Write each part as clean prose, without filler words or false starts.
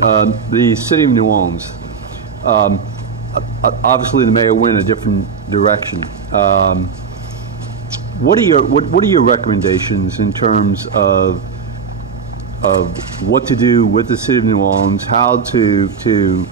The city of New Orleans. Obviously, the mayor went a different direction. What are your recommendations in terms of what to do with the city of New Orleans, how to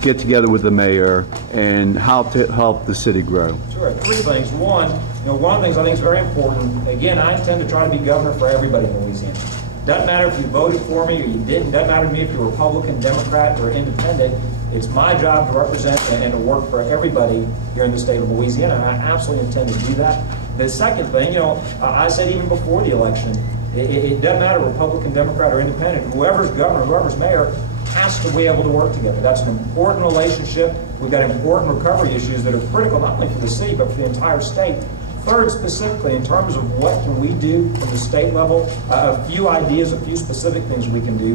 get together with the mayor, and how to help the city grow? Sure. Three things. One of the things I think is very important. Again, I intend to try to be governor for everybody in Louisiana. Doesn't matter if you voted for me or you didn't. Doesn't matter to me if you're Republican, Democrat, or Independent. It's my job to represent and to work for everybody here in the state of Louisiana, and I absolutely intend to do that. The second thing, I said even before the election, it doesn't matter Republican, Democrat, or Independent. Whoever's governor, whoever's mayor, has to be able to work together. That's an important relationship. We've got important recovery issues that are critical not only for the city but for the entire state. Third, specifically, in terms of what can we do from the state level, a few ideas, a few specific things we can do.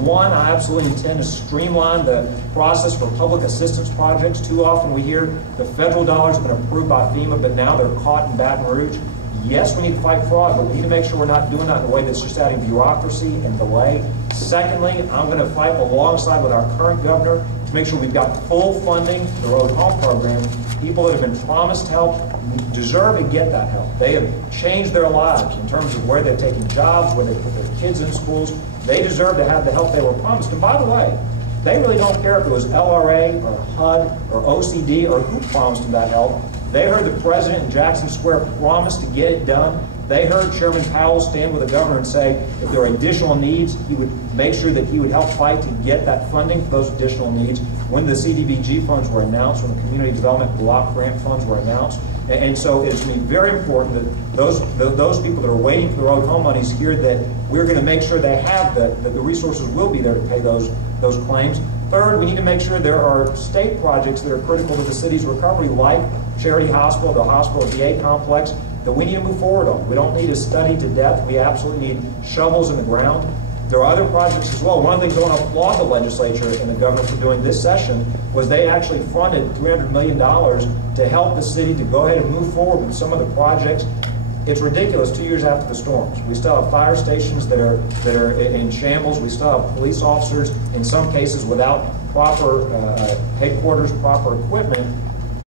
One, I absolutely intend to streamline the process for public assistance projects. Too often we hear the federal dollars have been approved by FEMA, but now they're caught in Baton Rouge. Yes, we need to fight fraud, but we need to make sure we're not doing that in a way that's just adding bureaucracy and delay. Secondly, I'm going to fight alongside with our current governor to make sure we've got full funding for the Road Home program. People that have been promised help deserve to get that help. They have changed their lives in terms of where they've taken jobs, where they put their kids in schools. They deserve to have the help they were promised. And by the way, they really don't care if it was LRA or HUD or OCD or who promised them that help. They heard the president in Jackson Square promise to get it done. They heard Chairman Powell stand with the governor and say if there are additional needs, he would make sure that he would help fight to get that funding for those additional needs. When the CDBG funds were announced, when the Community Development Block Grant funds were announced. And so it's going to be very important that those people that are waiting for the road home monies hear that we're going to make sure they have that the resources will be there to pay those claims. Third, we need to make sure there are state projects that are critical to the city's recovery, like Charity Hospital, the hospital VA complex, that we need to move forward on. We don't need to study to death. We absolutely need shovels in the ground. There are other projects as well. One of the things I want to applaud the legislature and the governor for doing this session was they actually funded $300 million to help the city to go ahead and move forward with some of the projects. It's ridiculous 2 years after the storms. We still have fire stations that are in shambles. We still have police officers, in some cases, without proper headquarters, proper equipment.